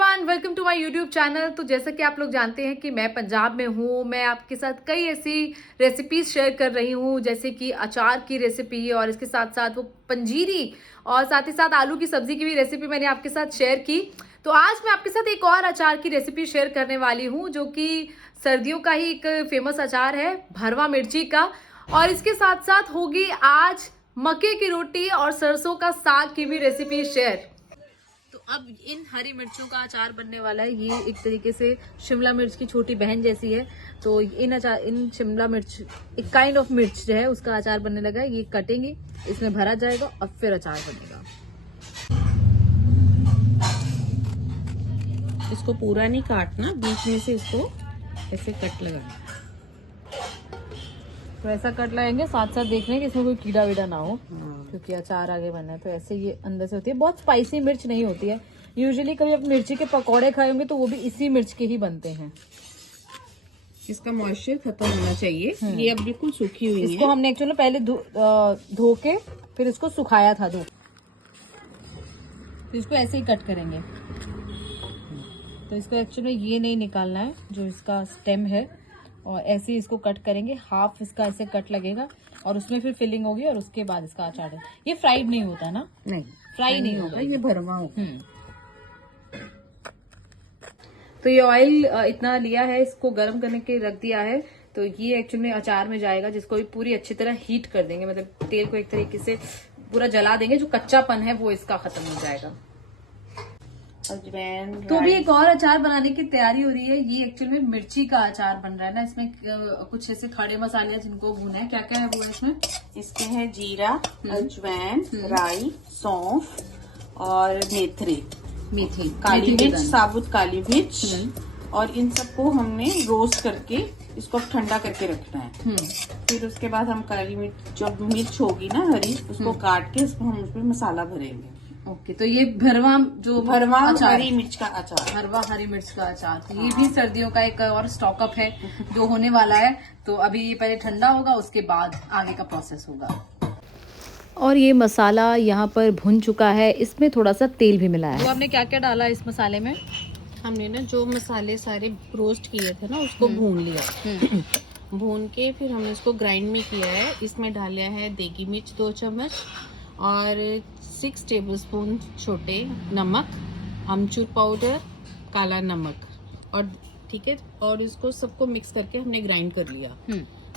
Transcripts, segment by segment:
Everyone, welcome to my YouTube channel. तो जैसा कि आप लोग जानते हैं कि मैं पंजाब में हूँ। मैं आपके साथ कई ऐसी रेसिपीज शेयर कर रही हूँ, जैसे कि अचार की रेसिपी और इसके साथ साथ वो पंजीरी और साथ ही साथ आलू की सब्जी की भी रेसिपी मैंने आपके साथ शेयर की। तो आज मैं आपके साथ एक और अचार की रेसिपी शेयर करने वाली हूँ, जो कि सर्दियों का ही एक फेमस अचार है, भरवा मिर्ची का। और इसके साथ साथ होगी आज मक्के की रोटी और सरसों का साग की भी रेसिपी शेयर। तो अब इन हरी मिर्चों का अचार बनने वाला है। ये एक तरीके से शिमला मिर्च की छोटी बहन जैसी है। तो इन शिमला मिर्च एक काइंड ऑफ मिर्च जो है उसका अचार बनने लगा है। ये कटेंगे, इसमें भरा जाएगा और फिर अचार बनेगा। इसको पूरा नहीं काटना, बीच में से इसको ऐसे कट लगाना। तो ऐसा कट लगाएंगे, साथ साथ देख रहे हैं कि इसमें कोई कीड़ा वीड़ा ना हो, क्योंकि अचार आगे बनना है। तो ऐसे ये अंदर से होती है, बहुत स्पाइसी मिर्च नहीं होती है। यूजुअली कभी आप मिर्ची के पकौड़े खाए होंगे तो वो भी इसी मिर्च के ही बनते हैं। इसका मॉइस्चर खत्म होना चाहिए। ये अब बिल्कुल सूखी हुई है। इसको हमने एक्चुअली पहले धो के फिर इसको सुखाया था तो इसको ऐसे ही कट करेंगे। तो इसको एक्चुअली ये नहीं निकालना है, जो इसका स्टेम है, और ऐसे ही इसको कट करेंगे। हाफ इसका ऐसे कट लगेगा और उसमें फिर फिलिंग होगी और उसके बाद इसका अचार है। ये फ्राइड नहीं होता ना? नहीं, फ्राई नहीं होगा, ये भरवा होगा। तो ये ऑयल इतना लिया है, इसको गर्म करने के रख दिया है। तो ये एक्चुअली में अचार में जाएगा, जिसको भी पूरी अच्छी तरह हीट कर देंगे, मतलब तेल को एक तरीके से पूरा जला देंगे। जो कच्चापन है वो इसका खत्म हो जाएगा। अजवाइन, तो भी एक और अचार बनाने की तैयारी हो रही है। ये एक्चुअली में मिर्ची का अचार बन रहा है ना। इसमें कुछ ऐसे खड़े मसाले हैं जिनको भूना है। क्या क्या है वो इसमें? इसके है जीरा, अजवाइन, राई, सौंफ और मेथी, काली मिर्च, साबुत काली मिर्च, और इन सबको हमने रोस्ट करके इसको ठंडा करके रखना है। फिर उसके बाद हम काली मिर्च, जो मिर्च होगी ना हरी, उसको काट के उसको हम उसमें मसाला भरेंगे। ओके, तो ये भरवा हरी मिर्च का अचार, भरवा हरी मिर्च का अचार। तो ये भी सर्दियों का एक और स्टॉकअप है जो होने वाला है। तो अभी ये पहले ठंडा होगा, उसके बाद आगे का प्रोसेस होगा। और ये मसाला यहाँ पर भुन चुका है, इसमें थोड़ा सा तेल भी मिला है। तो आपने क्या क्या डाला इस मसाले में? हमने ना जो मसाले सारे रोस्ट किए थे ना, उसको भून लिया। भून के फिर हमने इसको ग्राइंड में किया है। इसमें डाला है देगी मिर्च 2 चम्मच और 6 टेबलस्पून छोटे नमक, अमचूर पाउडर, काला नमक, और ठीक है। और इसको सबको मिक्स करके हमने ग्राइंड कर लिया।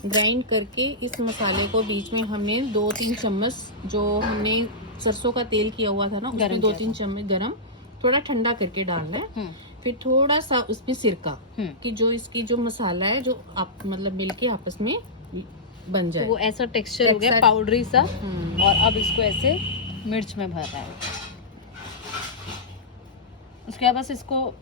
ग्राइंड करके इस मसाले को बीच में हमने 2-3 चम्मच जो हमने सरसों का तेल किया हुआ था ना, उसमें 2-3 चम्मच गरम थोड़ा ठंडा करके डालना है। फिर थोड़ा सा उसमें सिरका, कि जो इसकी जो मसाला है जो आप मतलब मिलके आपस में बन जाए। तो वो ऐसा टेक्सचर हो गया पाउडरी सा। और अब इसको ऐसे मिर्च में भर रहा है। उसके बाद बस इसको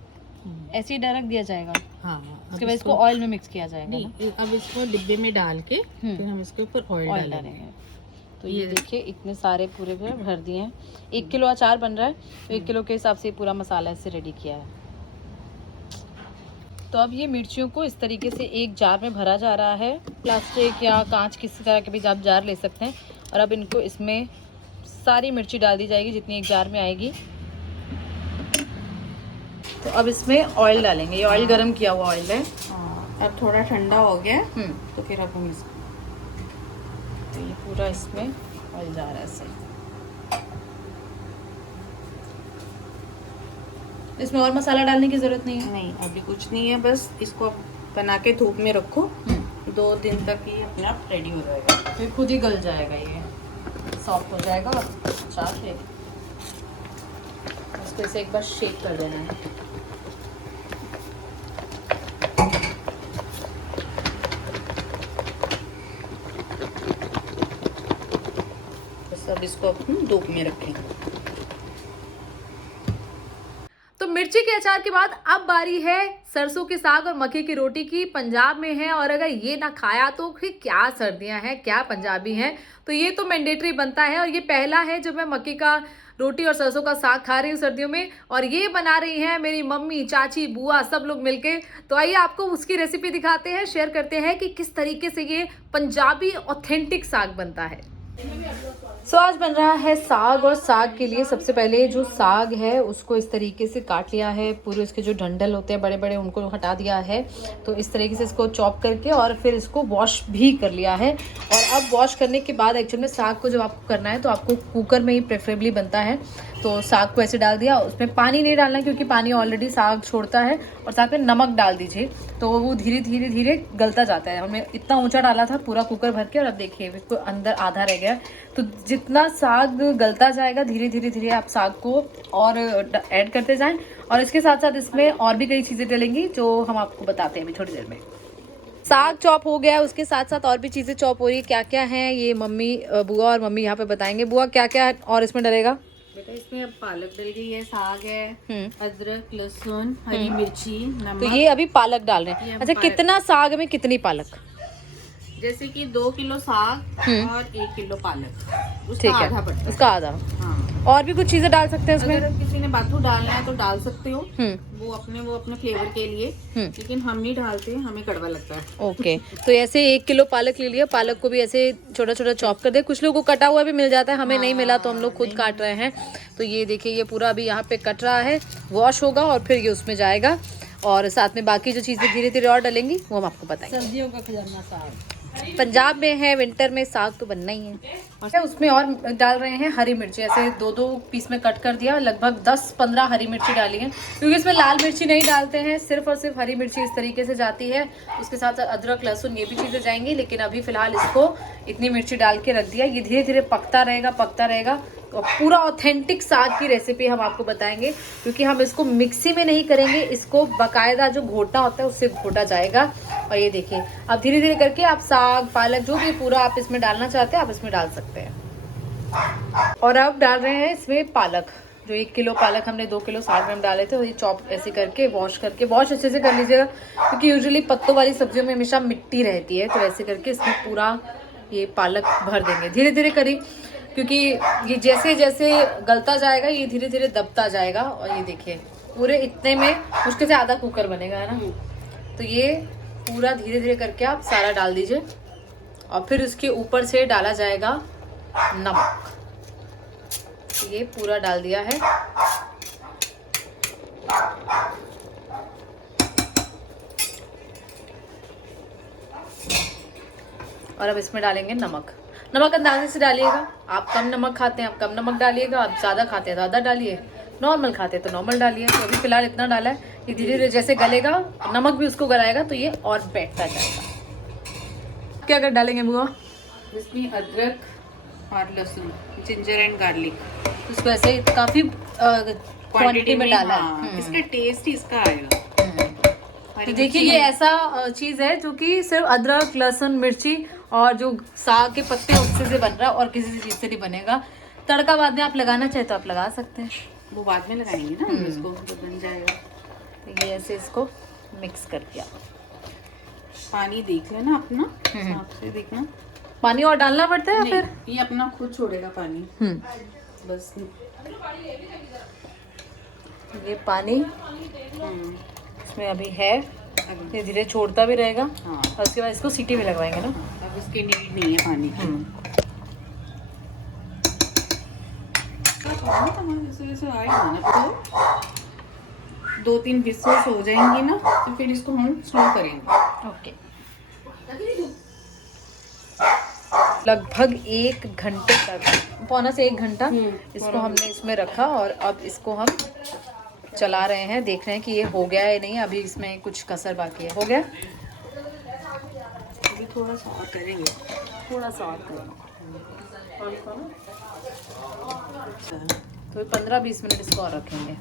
ऐसे ही डायरेक्ट दिया जाएगा। हाँ, उसके बाद इसको ऑयल में मिक्स किया जाएगा नहीं, अब इसको डिब्बे में डाल के फिर हम इसके ऊपर ऑयल डालेंगे। तो ये देखिए इतने सारे पूरे भर दिए हैं। 1 किलो अचार बन रहा है, तो 1 किलो के हिसाब से पूरा मसाला इससे रेडी किया है। तो अब ये मिर्चियों को इस तरीके से एक जार में भरा जा रहा है। प्लास्टिक या कांच किसी तरह के भी आप जार ले सकते हैं। और अब इनको इसमें सारी मिर्ची डाल दी जाएगी जितनी एक जार में आएगी। तो अब इसमें ऑयल डालेंगे। ये ऑयल गरम किया हुआ ऑयल है। अब थोड़ा ठंडा हो गया तो फिर अब हम इसको, तो ये पूरा इसमें ऑयल जा रहा है ऐसे। इसमें और मसाला डालने की जरूरत नहीं है? नहीं, अभी कुछ नहीं है। बस इसको बना के धूप में रखो। 2 दिन तक ये अपने आप रेडी हो जाएगा। फिर खुद ही गल जाएगा, ये सॉफ्ट हो जाएगा और अचार रेडी। इसको इसे एक बार शेक कर देना है। बस अब इसको अपन धूप में रखेंगे। तो मिर्ची के अचार के बाद अब बारी है सरसों के साग और मक्के की रोटी की। पंजाब में है और अगर ये ना खाया तो फिर क्या सर्दियां हैं, क्या पंजाबी हैं। तो ये तो मैंडेटरी बनता है। और ये पहला है जब मैं मक्के का रोटी और सरसों का साग खा रही हूँ सर्दियों में। और ये बना रही हैं मेरी मम्मी, चाची, बुआ, सब लोग मिलके। तो आइए आपको उसकी रेसिपी दिखाते हैं, शेयर करते हैं कि किस तरीके से ये पंजाबी ऑथेंटिक साग बनता है। आज बन रहा है साग, और साग के लिए सबसे पहले जो साग है उसको इस तरीके से काट लिया है, पूरे उसके जो डंडल होते हैं बड़े बड़े उनको हटा दिया है। तो इस तरीके से इसको चॉप करके और फिर इसको वॉश भी कर लिया है। और अब वॉश करने के बाद एक्चुअली में साग को जब आपको करना है तो आपको कुकर में ही प्रेफरेबली बनता है। तो साग को ऐसे डाल दिया, उसमें पानी नहीं डालना क्योंकि पानी ऑलरेडी साग छोड़ता है, और साथ में नमक डाल दीजिए तो वो धीरे धीरे धीरे गलता जाता है। हमने इतना ऊंचा डाला था पूरा कुकर भर के, और अब देखिए बिल्कुल अंदर आधा रह गया। तो जितना साग गलता जाएगा धीरे धीरे धीरे आप साग को और ऐड करते जाएं, और इसके साथ साथ इसमें और भी कई चीज़ें डलेंगी जो हम आपको बताते हैं अभी थोड़ी देर में। साग चॉप हो गया है, उसके साथ साथ और भी चीज़ें चॉप हो रही है। क्या क्या है ये मम्मी, बुआ और मम्मी यहाँ पे बताएंगे। बुआ क्या क्या और इसमें डलेगा? बेटा इसमें अब पालक डल गई है, साग है, अदरक, लहसुन, हरी मिर्ची, नमक। तो ये अभी पालक डाल रहे हैं। अच्छा, कितना साग में कितनी पालक? जैसे कि 2 किलो साग और 1 किलो पालक, उसका ठीक है, आधा पड़ता है। उसका आधा। हाँ। और भी कुछ चीजें डाल सकते हैं उसमें? अगर किसी ने बाथू डालना है तो डाल सकते हो, वो अपने फ्लेवर के लिए, लेकिन हम नहीं डालते, हमें कड़वा लगता है। ओके, तो ऐसे 1 किलो पालक ले लिया। पालक को भी ऐसे छोटा छोटा चॉप कर दे। कुछ लोगों को कटा हुआ भी मिल जाता है, हमें नहीं मिला तो हम लोग खुद काट रहे हैं। तो ये देखिए ये पूरा अभी यहाँ पे कट रहा है, वॉश होगा और फिर ये उसमें जाएगा, और साथ में बाकी जो चीजें धीरे धीरे और डलेंगी वो हम आपको बताएंगे। सर्दियों का खजाना साग पंजाब में है, विंटर में साग तो बनना ही है। अच्छा, उसमें और डाल रहे हैं हरी मिर्ची, ऐसे 2-2 पीस में कट कर दिया। लगभग 10-15 हरी मिर्ची डाली है, क्योंकि इसमें लाल मिर्ची नहीं डालते हैं, सिर्फ और सिर्फ हरी मिर्ची इस तरीके से जाती है। उसके साथ साथ अदरक, लहसुन ये भी चीज़ें जाएंगी, लेकिन अभी फिलहाल इसको इतनी मिर्ची डाल के रख दिया। ये धीरे धीरे पकता रहेगा। और पूरा ऑथेंटिक साग की रेसिपी हम आपको बताएंगे, क्योंकि हम इसको मिक्सी में नहीं करेंगे, इसको बाकायदा जो घोटा होता है उससे घोटा जाएगा। और ये देखिए अब धीरे धीरे करके आप साग, पालक जो भी पूरा आप इसमें डालना चाहते हैं आप इसमें डाल सकते हैं। और अब डाल रहे हैं इसमें पालक। जो 1 किलो पालक हमने 2 किलो साग में डाले थे, वही चॉप ऐसे करके वॉश अच्छे से कर लीजिएगा, क्योंकि यूजुअली पत्तों वाली सब्जियों में हमेशा मिट्टी रहती है। तो ऐसे करके इसमें पूरा ये पालक भर देंगे, धीरे धीरे करिए, क्योंकि ये जैसे जैसे गलता जाएगा ये धीरे धीरे दबता जाएगा। और ये देखिए पूरे इतने में मुश्किल से आधा कुकर बनेगा, है ना। तो ये पूरा धीरे धीरे करके आप सारा डाल दीजिए, और फिर उसके ऊपर से डाला जाएगा नमक। तो ये पूरा डाल दिया है। और अब इसमें डालेंगे नमक। नमक अंदाजे से डालिएगा, आप कम नमक खाते हैं आप कम नमक डालिएगा, आप ज़्यादा खाते हैं ज़्यादा डालिए, नॉर्मल खाते हैं तो नॉर्मल डालिए। तो अभी फिलहाल इतना डाला है। ये धीरे धीरे जैसे गलेगा, नमक भी उसको गलाएगा तो ये और बैठता जाएगा। क्या कर डालेंगे बुआ? इसमें अदरक और लहसुन, जिंजर एंड गार्लिक, उसको ऐसे काफ़ी क्वांटिटी में डाला है। इसका टेस्ट ही इसका आएगा। तो देखिए ये ऐसा चीज़ है जो कि सिर्फ अदरक, लहसुन, मिर्ची और जो साग के पत्ते उससे से बन रहा है, और किसी चीज़ से नहीं बनेगा। तड़का बाद में आप लगाना चाहे तो आप लगा सकते हैं, वो बाद में लगाएंगे ना हम इसको, तो बन जाएगा। तो ये ऐसे इसको मिक्स कर दिया। पानी देख लेना अपना, साफ से देखना। पानी और डालना पड़ता है या फिर ये अपना खुद छोड़ेगा पानी? बस ये पानी इसमें अभी है, धीरे धीरे छोड़ता भी रहेगा। हाँ। और उसके बाद इसको सीटी भी लगवाएंगे ना। अब इसकी नीड नहीं है पानी की। जैसे आएगा ना तो 2-3 विसल्स हो जाएंगी ना, तो फिर इसको हम स्लो करेंगे। ओके, लगभग 1 घंटे तक, पौना से 1 घंटा इसको हमने इसमें रखा, और अब इसको हम चला रहे हैं, देख रहे हैं कि ये हो गया है नहीं, अभी इसमें कुछ कसर बाकी है। हो गया, अभी थोड़ा सा और करेंगे, थोड़ा सा और करेंगे। तो 15-20 मिनट इसको और रखेंगे।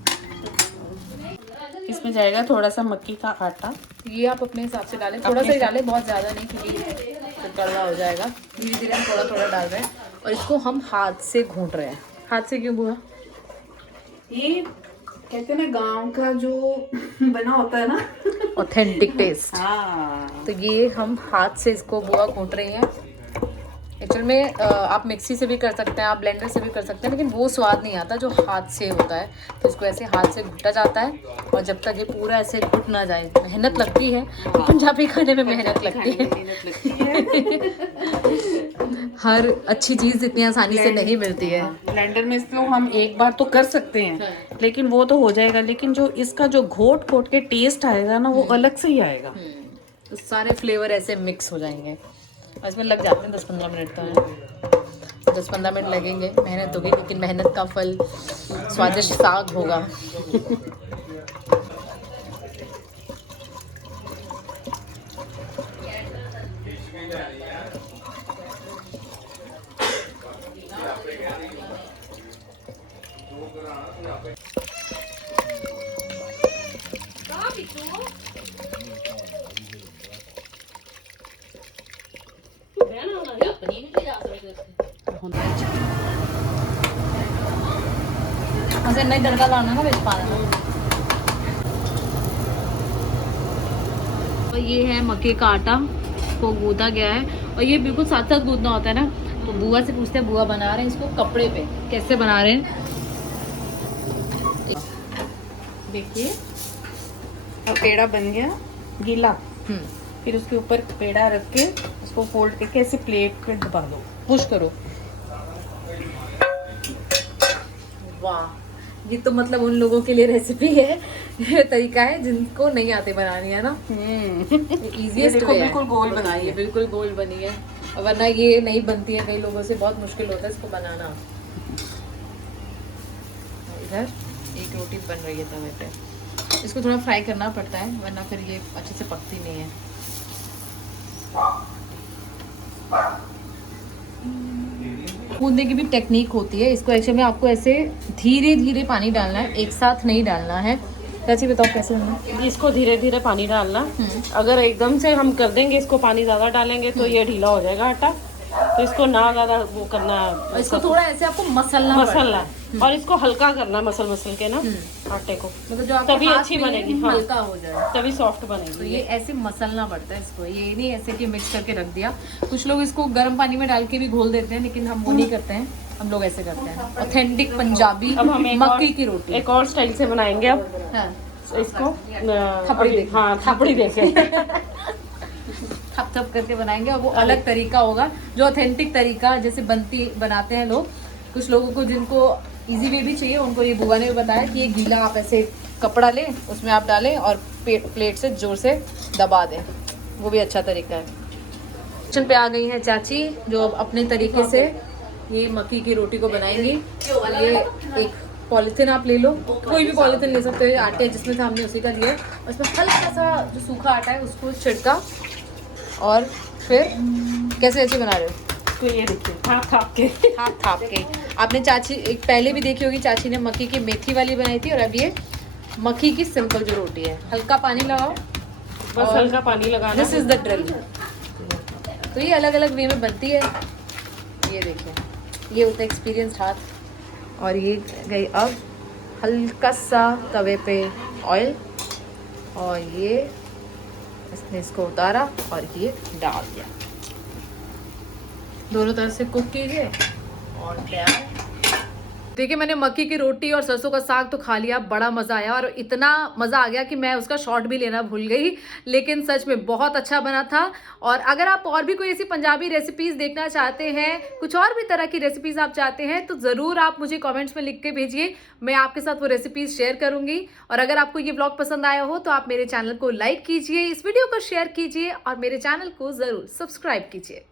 इसमें जाएगा थोड़ा सा मक्की का आटा। ये आप अपने हिसाब से डालें, थोड़ा सा ही डालें, बहुत ज़्यादा नहीं, क्योंकि तो कड़वा हो जाएगा। धीरे धीरे हम थोड़ा थोड़ा डाल रहे हैं, और इसको हम हाथ से घूंट रहे हैं। हाथ से क्यों बुआ? ये कहते हैं ना गांव का जो बना होता है ना, ऑथेंटिक टेस्ट। हाँ। तो ये हम हाथ से इसको बुआ घूंट रही हैं। एक्चुअल में आप मिक्सी से भी कर सकते हैं, आप ब्लेंडर से भी कर सकते हैं, लेकिन वो स्वाद नहीं आता जो हाथ से होता है। तो इसको ऐसे हाथ से घुटा जाता है और जब तक ये पूरा ऐसे घुट ना जाए, मेहनत लगती है, पंजाबी खाने में मेहनत लगती है। हर अच्छी चीज़ इतनी आसानी से नहीं मिलती है। ब्लेंडर में इसको हम एक बार तो कर सकते हैं, लेकिन वो तो हो जाएगा, लेकिन जो इसका जो घोट घोट के टेस्ट आएगा ना, वो अलग से ही आएगा। तो सारे फ्लेवर ऐसे मिक्स हो जाएंगे। इसमें लग जाते हैं 10-15 मिनट तो है, 10-15 मिनट लगेंगे, मेहनत होगी, लेकिन मेहनत का फल स्वादिष्ट साग होगा। ਅਸੀਂ ਨਹੀਂ ਤੜਕਾ ਲਾਉਣਾ ना, ਵਿੱਚ पा देना। और ये है मक्के का आटा को गूंदा गया है, और ये बिल्कुल साथ साथ गूंदना होता है ना। तो बुआ से पूछते हैं, बुआ बना रहे हैं इसको कपड़े पे, कैसे बना रहे हैं देखिए, अब पेड़ा बन गया गीला। फिर उसके ऊपर पेड़ा रख के उसको फोल्ड करके ऐसे प्लेट पे दबा दो, पुश करो। वाह, ये तो मतलब उन लोगों के लिए रेसिपी है, ये तरीका है जिनको नहीं आते बनानी, है ना। इजीएस्ट वे है। बिल्कुल गोल बनाई है, बिल्कुल गोल बनी है, वरना ये नहीं बनती है, कई लोगों से बहुत मुश्किल होता है इसको बनाना। इधर एक रोटी बन रही है तवे पे, इसको थोड़ा फ्राई करना पड़ता है, वरना फिर ये अच्छे से पकती नहीं है। गूंदने की भी टेक्निक होती है, इसको एक्चुअली में आपको ऐसे धीरे धीरे पानी डालना है, एक साथ नहीं डालना है। चाची बताओ कैसे करना है? इसको धीरे धीरे पानी डालना। अगर एकदम से हम कर देंगे, इसको पानी ज़्यादा डालेंगे तो ये ढीला हो जाएगा आटा, तो इसको ना ज़्यादा वो करना, इसको थोड़ा ऐसे आपको मसलना और इसको हल्का करना, मसल के ना आटे को, मतलब जो तभी अच्छी बनेगी। हाँ, हल्का हो जाए, तभी सॉफ्ट तो बनेगी। ये ऐसे मसलना पड़ता है इसको, ये नहीं ऐसे कि मिक्स करके रख दिया। कुछ लोग इसको गर्म पानी में डाल के भी घोल देते हैं, लेकिन हम वो नहीं करते हैं, हम लोग ऐसे करते हैं। ऑथेंटिक पंजाबी अब हम मक्की की रोटी एक और स्टाइल से बनाएंगे अब। हाँ, इसको थपड़ी देके। हाँ, थपड़ी देके थप थप करके बनाएंगे, और वो अलग तरीका होगा, जो ऑथेंटिक तरीका जैसे बनाते हैं लोग। कुछ लोगों को जिनको इजी वे भी चाहिए, उनको ये बुआ ने भी बताया कि ये गीला आप ऐसे कपड़ा लें, उसमें आप डालें और प्लेट से जोर से दबा दें, वो भी अच्छा तरीका है। किचन पे आ गई हैं चाची, जो अपने तरीके से ये मक्की की रोटी को बनाएंगी। ये एक पॉलीथिन आप ले लो, कोई भी पॉलीथिन ले सकते हो, आटे जिसमें से हमने उसी का लिया, और इसमें हल्का सा जो सूखा आटा है उसको छिड़का, और फिर कैसे ऐसे बना रहे हो? तो ये देखिए, थाप के आपने चाची एक पहले भी देखी होगी, चाची ने मक्की की मेथी वाली बनाई थी, और अब ये मक्की की सिंपल जो रोटी है। हल्का पानी लगाओ, बस हल्का पानी लगाना। This is the drill. तो ये अलग अलग वे में बनती है। ये देखिए, ये होता है एक्सपीरियंस हाथ। और ये गई अब हल्का सा तवे पे ऑयल, और ये इसने इसको उतारा और ये डाल दिया। दोनों तरफ से कुक कीजिए और तैयार। देखिए, मैंने मक्की की रोटी और सरसों का साग तो खा लिया, बड़ा मज़ा आया, और इतना मज़ा आ गया कि मैं उसका शॉट भी लेना भूल गई, लेकिन सच में बहुत अच्छा बना था। और अगर आप और भी कोई ऐसी पंजाबी रेसिपीज़ देखना चाहते हैं, कुछ और भी तरह की रेसिपीज़ आप चाहते हैं, तो ज़रूर आप मुझे कमेंट्स में लिख के भेजिए, मैं आपके साथ वो रेसिपीज़ शेयर करूँगी। और अगर आपको ये व्लॉग पसंद आया हो तो आप मेरे चैनल को लाइक कीजिए, इस वीडियो को शेयर कीजिए, और मेरे चैनल को ज़रूर सब्सक्राइब कीजिए।